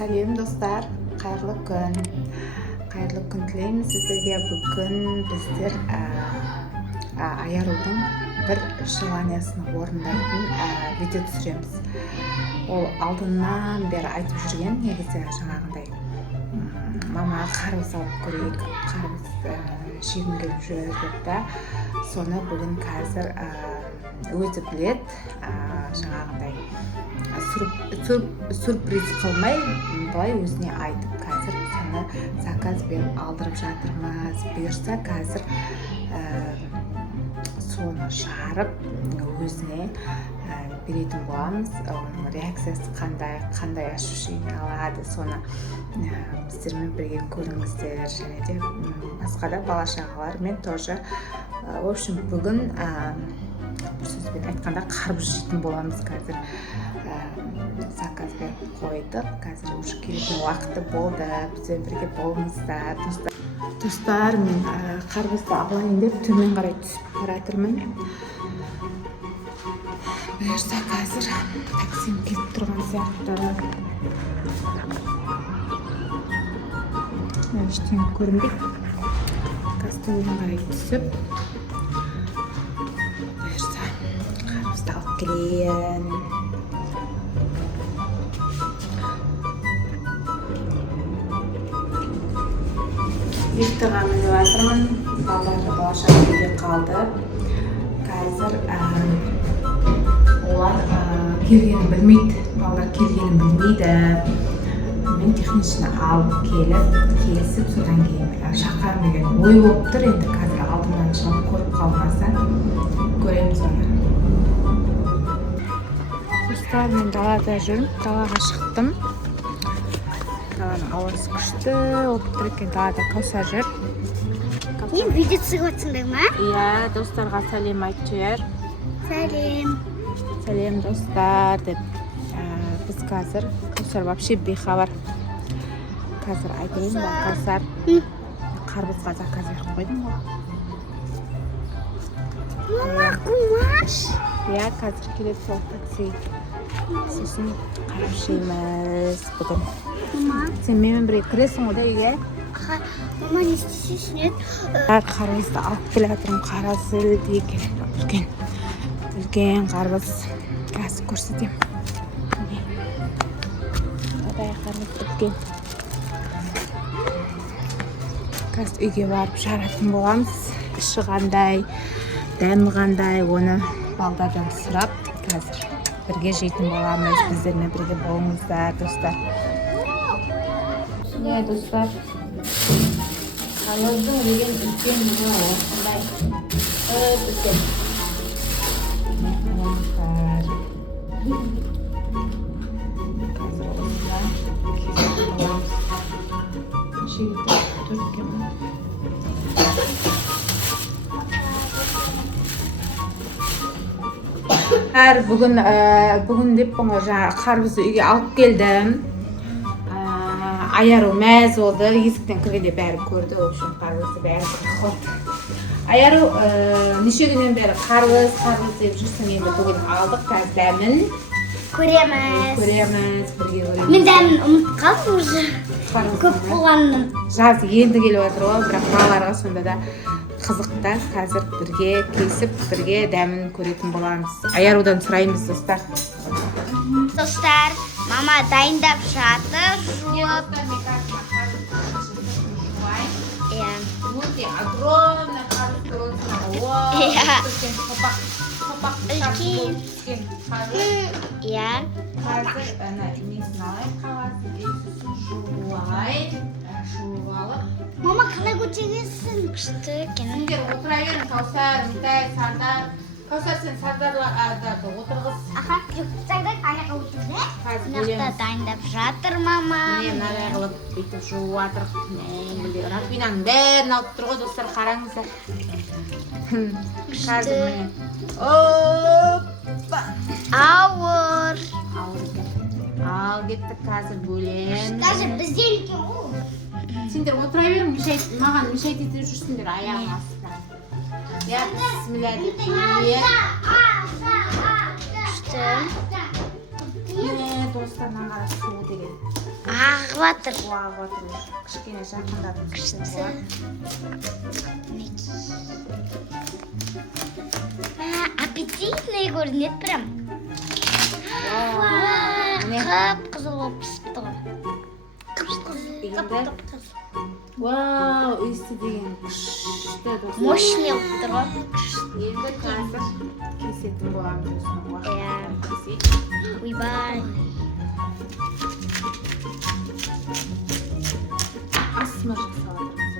Сәлем достар, қайырлы күн тілейміз сіздерге. Бүгін біздер аярудың бір желаниясын орындайтын видео түсіреміз. Ол алдынан бері айтып жүрген, негізі жаңағындай мама қарбыз алып көрейік, қарбыз жегім келіп жүр депті. Соны бүгін қазір өзі білет, жаңағындай сюрприз қылмай, былай өзіне айтып, қазір соны заказ беріп алдырып жатырмыз. Бұйырса қазір соны жарып өзіне беретін боламыз. Оның реакциясы қандай ощущение алады, соны біздермен бірге көріңіздер. Және де басқа да бала-шағалармен тоже. В общем, бүгін сөзбен айтқанда қарбыз жейтін боламыз. Қазір заказ беріп қойдық. Қазір уже келетін уақыты болды. Бізбен бірге болыңыздар. Достар, мен қарбызды алайын деп төмен қарай түсіп баратырмын. Бұйырса қазір таксим келіп тұрған сияқты. Ештеңе көрінбейді. Қазір төмен қарай түсіп, бұйырса қарбызды алып келейін. Лифтіға мініп жатырмын. Балдарды бала-шаға үйде қалды. Қазір олар келгенін білмейді. Балдар келгенін білмейді. Мен техничны алып келісіп, содан кейін шақырам деген ой болып тұр. Енді қазір алдымнан шығып көріп қалмаса, көреміз оны. Достар, мен далада жүрмін. Далаға шықтым. Ауасы күшті, опытыр екен. Далада Каусар жүр. Мен видео түсіріп жатсыңдар ма? Иә, достарға сәлем айтып жібер. Сәлем достар деп. Біз қазір Каусар вообще бейхабар. Қазір айтайын ба, Каусар қарбызға заказ беріп қойдым ғой. Мама, қумаш. Иә, қазір келеді сол такси. Сосын қарап жейміз бүгін. Сен менімен бірге кіресің ғой да үйге? Мама, не істейсің еді? Қарбызды алып келе жатырмын. Қарасы деген үлкен қарбыз. Қазір көрсетемін. Адай қарбыз үлкен. Қазір үйге барып жаратын боламыз. Іші қандай, дәмі қандай, оны балдардан сұрап, қазір бірге жейтін боламыз. Біздермен бірге болыңыздар, достар. Міне, достар, қарбыздың деген үлкен бұғы осындай үлкен. Қазір осындай кесетін боламыз. Шегіті түрткен ба? Бүгін деп қарбызды үйге алып келдім. Аяру мәз болды. Есіктен кіргенде бәрі көрді. В общем, қарбызды бәрі көрді. Аяру неше күннен бері қарбыз деп жүрсің, енді бүгін алдық. Қазір дәмін Көреміз. Бірге көреміз. Мен дәмін ұмытып қалдым уже. Көп болғаннан. Жаз енді келіп жатыр ғой, бірақ балаларға сонда да қызықта. Қазір бірге кесіп, бірге дәмін көретін боламыз. Аярудан сұраймыз, достар. Достар, мама дайындап жатыр, жуып. Өте огромный қарбыз тұрғызына. Үлкен қарбыз. Иә. Қазір несін алайын, қағазын есісін жуып алып. Мама, қалай көтергенсің? Күшті екен. Сендер отыра берің, Каусар, Митай, Сардар. Каусар, сен Сардарды отырғыз. Сардар аяға отырды. Мынақта дайындап жатыр, мама. Міне, мынандай қылып бүйтіп жуып жатыр. Раквинаның бәрін алып тұр ғой, достар, қараңыздар. Қазір міне. Оппа! Ауыр. Ал кеттік, қазір бөлен. Даже бізден екен ол. Сендер отыра берің, маған мешайт етіп жүрсіңдер аяғың астында. Я бисмилля деп бөлен. Күшті. Міне, достарына қарап суы деген. ағып жатыр. Ағып жатыр. Кішкене жақындатып түсірсең болады. Аппетитный көрінеді прям. Қып-қызыл болып пісіпті ғой. Қып-қызыл. Вау, иісі деген күшті достар. Мощный болып тұр ғой. Енді қазір кесетін боламыз осыны уақытта кесейік. Ойбай. Асмыр жасаватырмыз.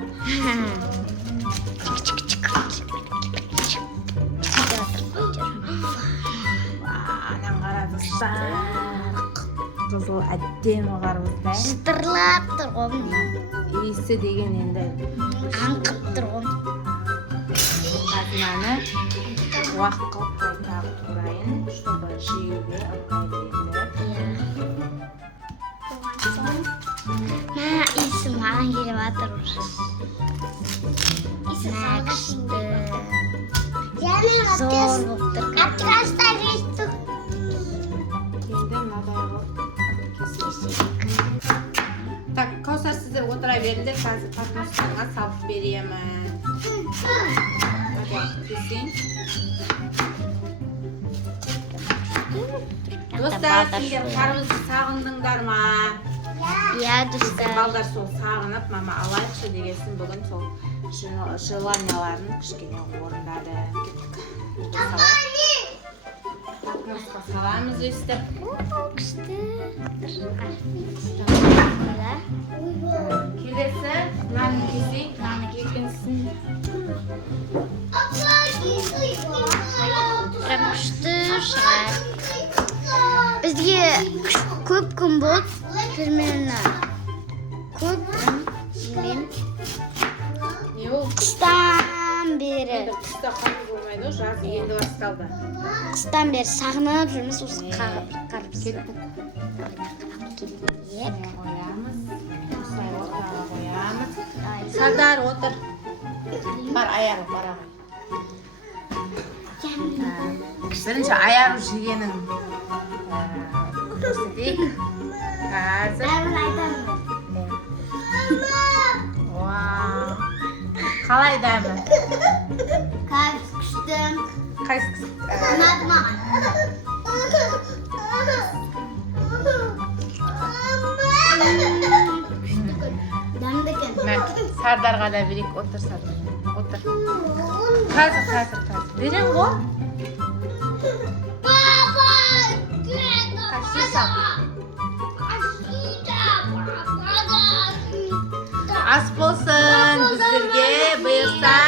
Анам қара достар. Қызыл әдемі қарбыздай. Жытырлап тұр ғой. Иісі деген енді Аңқып тұр ғой. қазынаны уақыт қылып қайтарып тұрайын, чтобы жеуге ыңғайлы етіп. Иісі маған келіп жатыр. Күшті. Зор болып тұр. Енді мынадай қылып кесейік. Так, Каусар, сіздер отыра беріңдер, қазір подностарға салып беремін. Кесейін. Достар, сендер қарбызды сағындыңдар ма? Иә, достар. Балдар сол сағынып, мама алайықшы дегесін бүгін сол желанияларын кішкене орындады. Подносқа саламыз өстіп. Күшті. Келесі нанын кесейік, наны кекінсін. Прям күшті шығар. Бізге көп күн болды. Примерно көп күн. Қыстан бері. Қыста қамыз болмайды, жаз енді басталды. Қыстан бері сағынып жүрміз осы қарбыз. Қоямыз. Осылай ортаға қоямыз. Сардар, отыр. Бар, аяр бара ғой. Бірінші аяр жегенің көрсетейік. Қазір. Вау. Қалай дәмі? Күшті. Қайсы? Ұнады маған. Дәмді екен. Сардарға да берейік, отыр Сардар. Отыр. Қазір. Берем ғой? Ас болсын, біздерге бұйырса